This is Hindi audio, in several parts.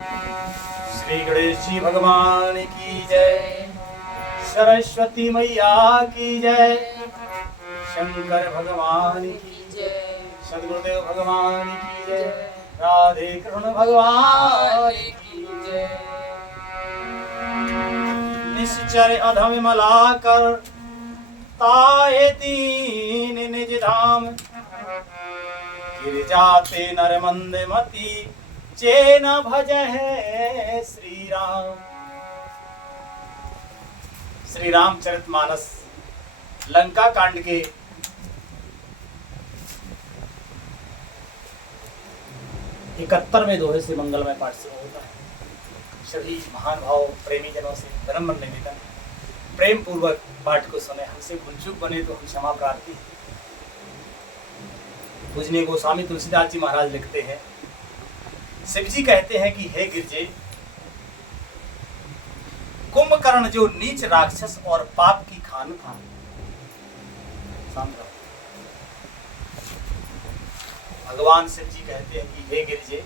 श्री गणेश जी भगवान की जय, सरस्वती मैया की जय, शंकर भगवान की जय, सदगुरुदेव भगवान की जय, राधे कृष्ण भगवान की जय। निश्चर अधम मला कर ताए दीन निज धाम, गिर जाते नर मंद मती चेन भज है श्री राम। श्री रामचरितमानस लंका कांड के 71वें दोहे से मंगलमय पाठ से होता है। सभी महान भाव प्रेमी जनों से विनम्र निवेदन, प्रेम पूर्वक पाठ को सुने। हमसे भूल चूक बने तो हम क्षमा प्रार्थी। पूजनीय गोस्वामी तुलसीदास जी महाराज लिखते हैं, शिव जी कहते हैं कि हे गिरजे, कुंभकर्ण जो नीच राक्षस और पाप की खान था, भगवान शिव जी कहते हैं कि हे गिरजे,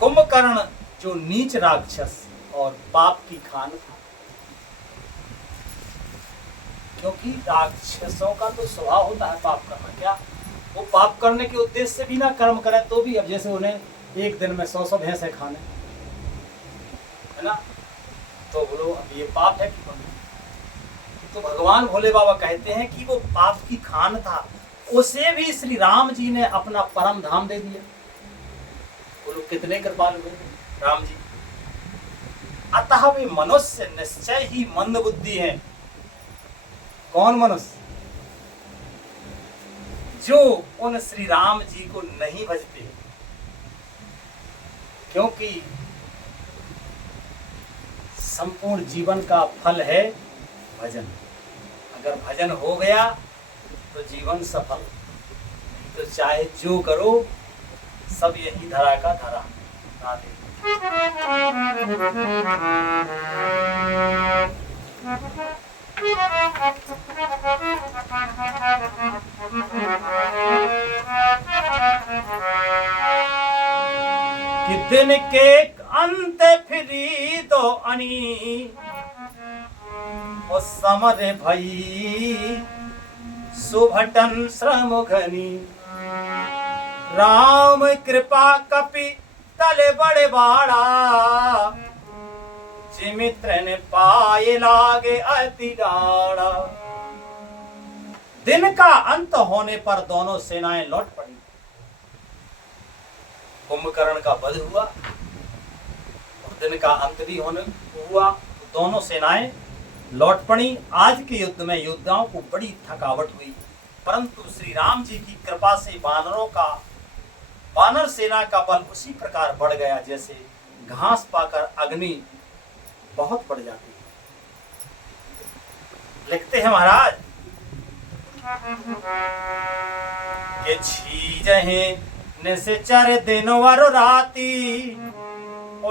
कुंभकर्ण जो नीच राक्षस और पाप की खान था, क्योंकि राक्षसों का तो स्वभाव होता है पाप करना। क्या वो पाप करने के उद्देश्य से भी ना कर्म करें तो भी, अब जैसे उन्हें एक दिन में 100 भैंसें खाने, है ना, तो बोलो अब ये पाप है कि पुण्य? तो भगवान भोले बाबा कहते हैं कि वो पाप की खान था, उसे भी श्री राम जी ने अपना परम धाम दे दिया। बोलो कितने कृपालु हुए राम जी। अतः वे मनुष्य निश्चय ही मंद बुद्धि है। कौन मनुष्य? जो उन श्री राम जी को नहीं भजते, क्योंकि संपूर्ण जीवन का फल है भजन। अगर भजन हो गया तो जीवन सफल, तो चाहे जो करो सब यही धरा का धरा। राधे। कि दिन के अंत फिरी दो अनी, और समर भई सुभटन श्रम घनी। राम कृपा कपि तले बड़े बाड़ा, मित्र ने पाए लागे अति डाड़ा। दिन का अंत होने पर दोनों सेनाएं लौट पड़ी। कुंभकर्ण का वध हुआ और दिन का अंत भी होने हुआ, दोनों सेनाएं लौट पड़ी। आज के युद्ध में योद्धाओं को बड़ी थकावट हुई, परंतु श्री राम जी की कृपा से वानर सेना का बल उसी प्रकार बढ़ गया जैसे घास पाकर अग्नि बहुत बढ़ जाती है। लिखते हैं महाराज कि छीजहे निश्चर दिन वर राती,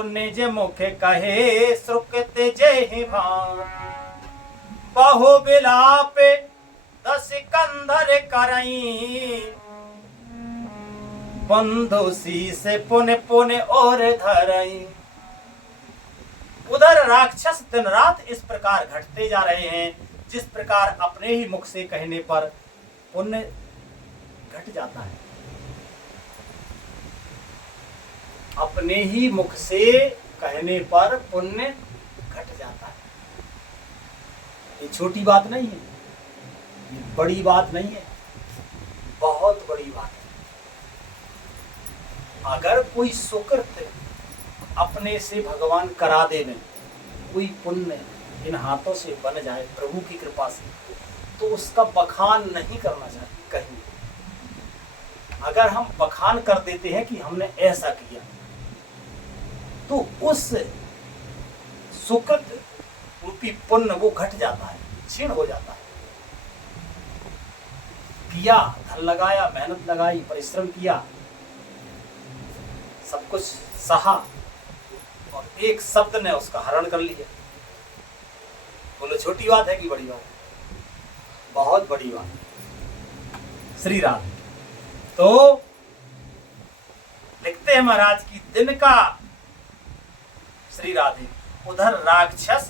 निज मुख कहे सुकृत जय भान। बहु बिलाप 10 कंधर करई, बंधु शीस पुन पुन और धरई। उधर राक्षस दिन रात इस प्रकार घटते जा रहे हैं, जिस प्रकार अपने ही मुख से कहने पर पुण्य घट जाता है। अपने ही मुख से कहने पर पुण्य घट जाता है। ये छोटी बात नहीं है, ये बड़ी बात नहीं है, बहुत बड़ी बात है। अगर कोई सुकृत अपने से भगवान करा देने, कोई पुण्य इन हाथों से बन जाए प्रभु की कृपा से, तो उसका बखान नहीं करना चाहिए कहीं। अगर हम बखान कर देते हैं कि हमने ऐसा किया, तो उस सुकृत रूपी पुण्य वो घट जाता है, क्षीण हो जाता है। किया, धन लगाया, मेहनत लगाई, परिश्रम किया, सब कुछ सहा, और एक शब्द ने उसका हरण कर लिया। बोलो छोटी बात है कि बड़ी बात है? बहुत बड़ी बात है। श्री राम तो हैं महाराज की दिन का श्री राधे, उधर राक्षस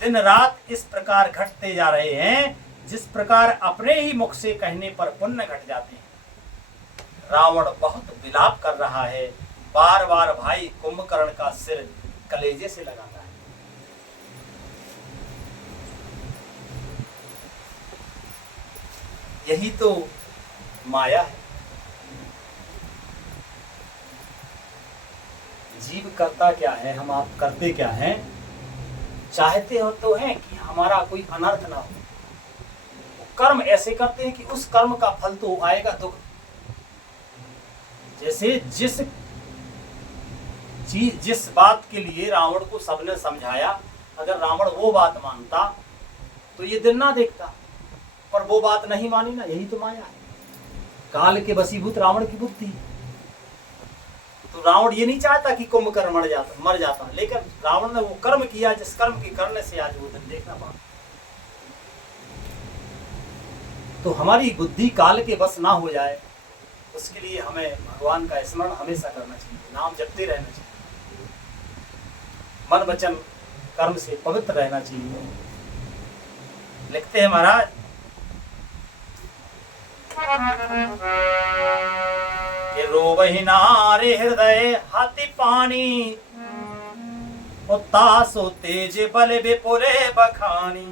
दिन रात इस प्रकार घटते जा रहे हैं जिस प्रकार अपने ही मुख से कहने पर पुण्य घट जाते हैं। रावण बहुत विलाप कर रहा है, बार बार भाई कुंभकर्ण का सिर कलेजे से लगाता है। यही तो माया है। जीव करता क्या है, हम आप करते क्या हैं? चाहते हो तो हैं कि हमारा कोई अनर्थ ना हो, कर्म ऐसे करते हैं कि उस कर्म का फल तो आएगा दुख। जैसे जिस बात के लिए रावण को सबने समझाया, अगर रावण वो बात मानता तो ये दिन ना देखता, पर वो बात नहीं मानी ना, यही तो माया है। काल के वशीभूत रावण की बुद्धि। तो रावण ये नहीं चाहता कि कुंभकर्ण मर जाता, लेकिन रावण ने वो कर्म किया जिस कर्म के करने से आज वो दिन देखना पड़ा। तो हमारी बुद्धि काल के बस ना हो जाए, उसके लिए हमें भगवान का स्मरण हमेशा करना चाहिए, नाम जपते रहना चाहिए, मन वचन कर्म से पवित्र रहना चाहिए। लिखते हैं महाराज, कि रोवहि नारे हृदय हाथी पानी, तासो तेज बल विपुले बखानी।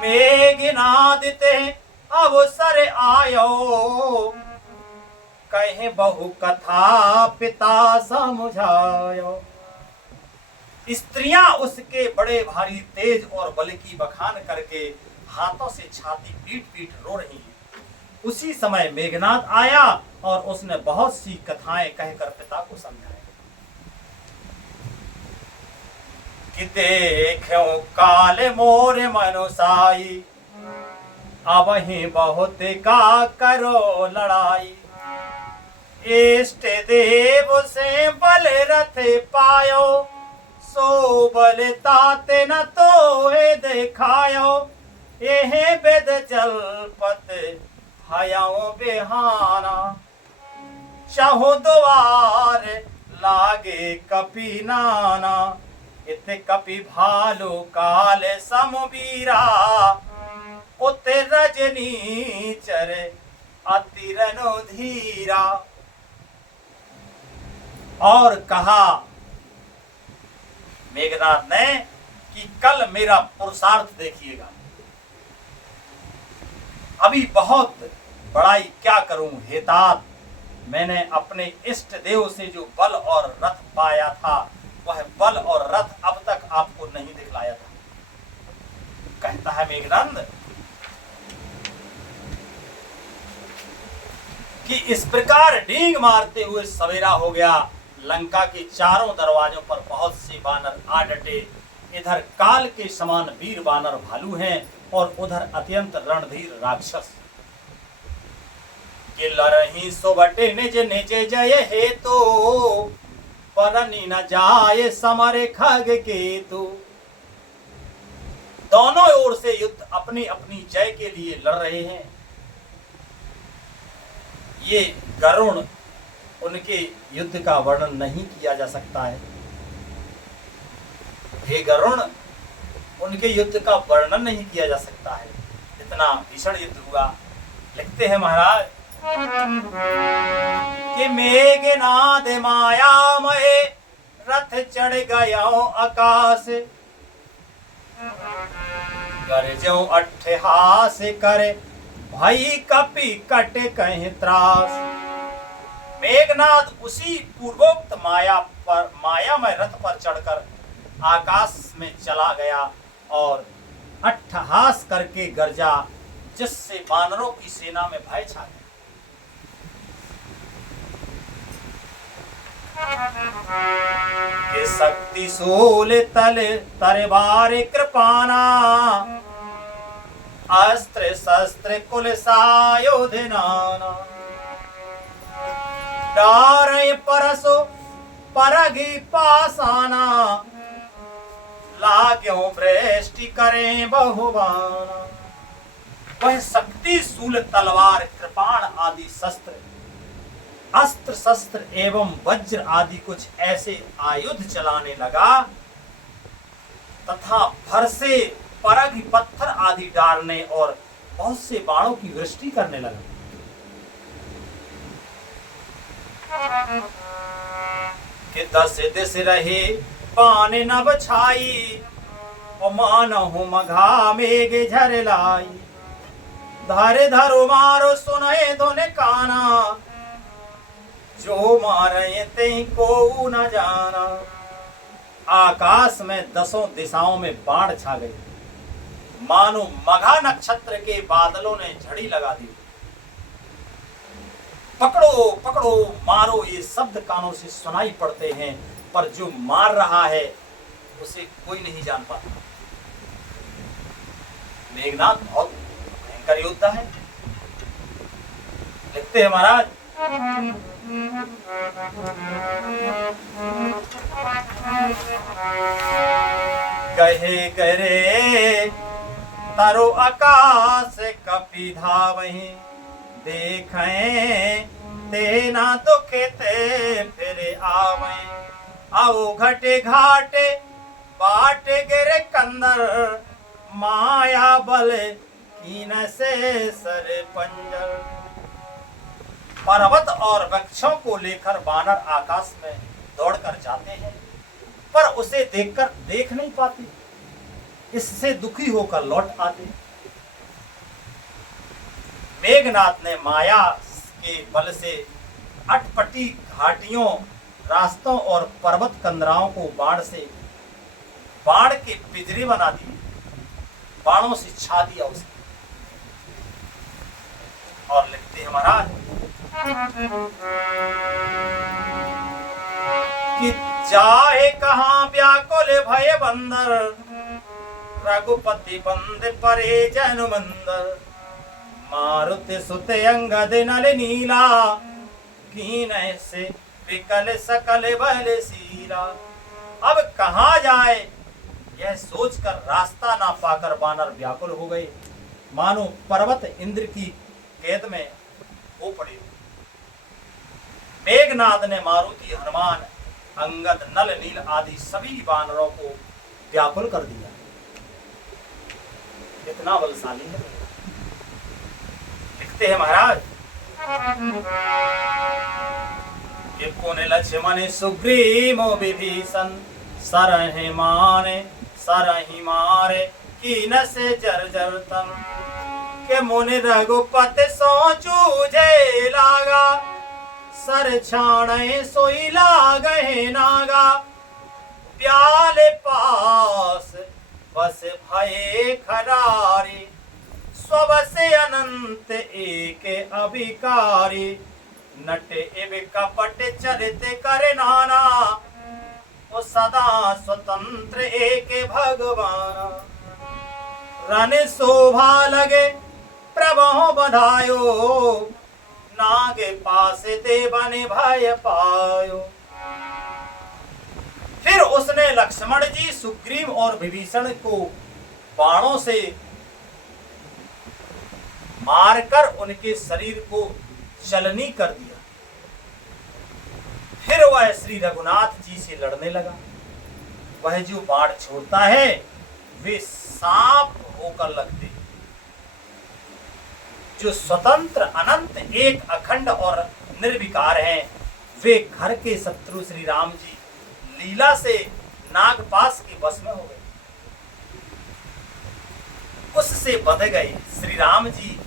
मेघनादिते अवसर आयो, कहे बहु कथा पिता समझायो। स्त्रियां उसके बड़े भारी तेज और बल की बखान करके हाथों से छाती पीट पीट रो रही हैं। उसी समय मेघनाद आया और उसने बहुत सी कथाएं कहकर पिता को समझाया कि देखो काल मोर मनुसाई, अब ही बहुत का करो लड़ाई। इष्ट देव से बल रथ पायो, सो बल ताते न तो देखायो। यह वेद जलपत हयाओ बेहाना, चाहो द्वार लागे कपि नाना। इत कपि भालु काल समवीरा, उत रजनी चर अति रनो धीरा। और कहा मेघनाथ ने कि कल मेरा पुरुषार्थ देखिएगा। अभी बहुत बड़ाई क्या करूं हे तात, मैंने अपने इष्ट देव से जो बल और रथ पाया था, वह बल और रथ अब तक आपको नहीं दिखलाया था। कहता है मेघनंद कि इस प्रकार डींग मारते हुए सवेरा हो गया। लंका के चारों दरवाजों पर बहुत से बानर आ डटे। इधर काल के समान वीर बानर भालू हैं और उधर अत्यंत रणधीर राक्षस। कि लरही सोबटे निज निज जय हेतु, परनी न जाए समर खग केतु। दोनों ओर से युद्ध अपनी अपनी जय के लिए लड़ रहे हैं। ये गरुण, उनके युद्ध का वर्णन नहीं किया जा सकता है। हे गरुण, उनके युद्ध का वर्णन नहीं किया जा सकता है, इतना भीषण युद्ध हुआ। लिखते हैं महाराज कि मेघनाद मायामय, रथ चढ़ गया आकाश। गरजो अट्ठहास करे, भाई कपि कट कहीं त्रास। मेघनाद उसी पूर्वोक्त मायामय रथ पर चढ़कर आकाश में चला गया और अट्ठहास करके गरजा, जिससे बानरों की सेना में भय छा गया। कि शक्ति शूल तल तलवार कृपाना, अस्त्र शस्त्र कुल सायुधनाना। डारे परसो परगी पासाना, लाग्यो वृष्टि करें बहुबाना। वह शक्ति शूल तलवार कृपाण आदि शस्त्र अस्त्र शस्त्र एवं वज्र आदि कुछ ऐसे आयुध चलाने लगा तथा भर से परग पत्थर आदि डालने और बहुत से बाणों की वृष्टि करने लगा। कि दस दिस रहे पान नभ छाई और मानहु मघा मेघ झर लाई। धरे धरो मारो सुनए धुन काना जो मारे ते को न जाना। आकाश में दसों दिशाओं में बाढ़ छा गई, मानो मघा नक्षत्र के बादलों ने झड़ी लगा दी। पकड़ो पकड़ो मारो ये शब्द कानों से सुनाई पड़ते हैं, पर जो मार रहा है उसे कोई नहीं जान पाता। मेघनाथ बहुत भयंकर योद्धा है। लिखते हैं महाराज, गहे करे तारो आकाश कपि धावहि। देखें तेना दुखे ते फिर आवै। आओ घटे घाटे बाट गिरे कंदर माया बल कीन से सर पंजर। पर्वत और वृक्षों को लेकर वानर आकाश में दौड़कर जाते हैं, पर उसे देखकर देख नहीं पाते, इससे दुखी होकर लौट आते। मेघनाथ ने माया के बल से अटपटी घाटियों, रास्तों और पर्वत कंदराओं को बाण के पिंजरे बना दिए, बाणों से छा दिया उसे। और लिखते हैं महाराज कि जाए कहां व्याकुल भय बंदर। रघुपति बंद परे जन मंदर। मारुति सुत अंगद नल नीला। कीन से विकल सकल बल सीला। अब कहां जाए यह सोचकर रास्ता ना पाकर वानर व्याकुल हो गए, मानो पर्वत इंद्र की कैद में हो पड़े। मेघनाद ने मारुति, हनुमान, अंगद, नल, नील आदि सभी वानरों को व्याकुल कर दिया। कितना बलशाली है। लिखते हैं महाराज कि पुन लक्ष्मण सुग्रीव विभीषण सरहि मारे कीन से जर्जर तन। के मुनि रघुपति सो जूझे लागा। सर छाणे सोई लागहे नागा। प्याले पास बस भये खरारी। स्वबसे अनंत एक अभिकारी। नट इव कपट चरित करे नाना। वो सदा स्वतंत्र एक भगवान। रन शोभा लगे प्रभु बधायो। नागे पास देवन भय पायो। फिर उसने लक्ष्मण जी, सुग्रीव और विभीषण को बाणों से मारकर उनके शरीर को चलनी कर दिया। फिर वह श्री रघुनाथ जी से लड़ने लगा। वह जो बाण छोड़ता है वे सांप होकर लगते। जो स्वतंत्र, अनंत, एक, अखंड और निर्विकार हैं, वे घर के शत्रु श्री राम जी लीला से नागपाश के वश में हो गए। उससे बंध गए। श्री राम जी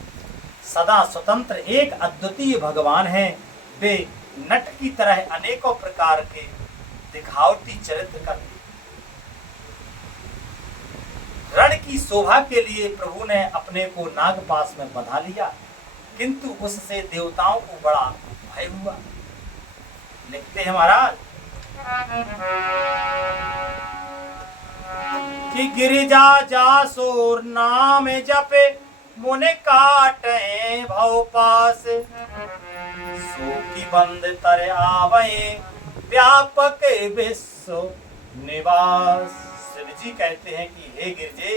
सदा स्वतंत्र, एक अद्वितीय भगवान हैं। वे नट की तरह अनेकों प्रकार के दिखावटी चरित्र करते। रण की शोभा के लिए प्रभु ने अपने को नागपाश में बंधा लिया, किंतु उससे देवताओं को बड़ा भय हुआ। लिखते हैं महाराज कि गिरिजा जासुर नाम जपे। मुने काटे भव पास। सूखी बंद तर आवे व्यापक विश्व निवास। शिव जी कहते हैं कि हे गिरजे,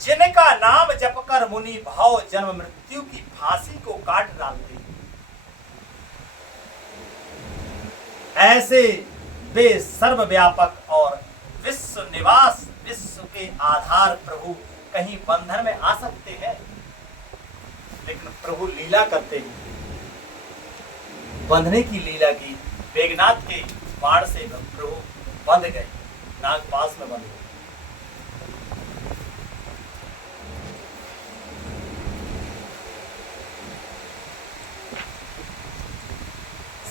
जिनका नाम जपकर मुनि भाव जन्म मृत्यु की फांसी को काट डालते, ऐसे वे सर्वव्यापक और विश्व निवास, विश्व के आधार प्रभु कहीं बंधन में आ सकते हैं? लेकिन प्रभु लीला करते हैं, बंधने की लीला की। मेघनाथ के बाण से प्रभु बंध गए, नागपाश में बंध गए।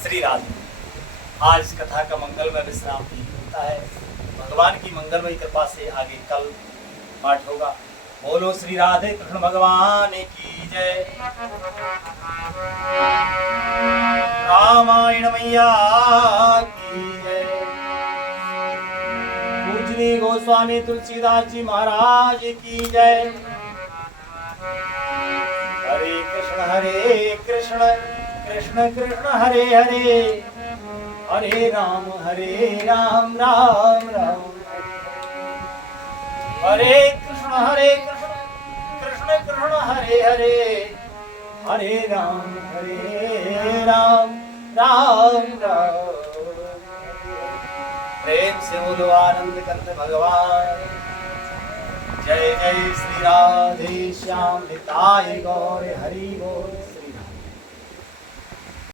श्री राधे। आज कथा का मंगलमय विश्राम भी होता है। भगवान की मंगलमय कृपा से आगे कल पाठ होगा। बोलो श्री राधे कृष्ण भगवान की जय। रामायण मैया की जय। पूजनी गोस्वामी तुलसीदास जी महाराज की जय। हरे कृष्ण कृष्ण कृष्ण हरे हरे, हरे राम राम राम हरे कृष्ण कृष्ण कृष्ण हरे हरे, हरे राम राम राम। प्रेम से बोलो आनंद करते भगवान। जय जय श्री राधे श्याम निताय गौर हरि बोल।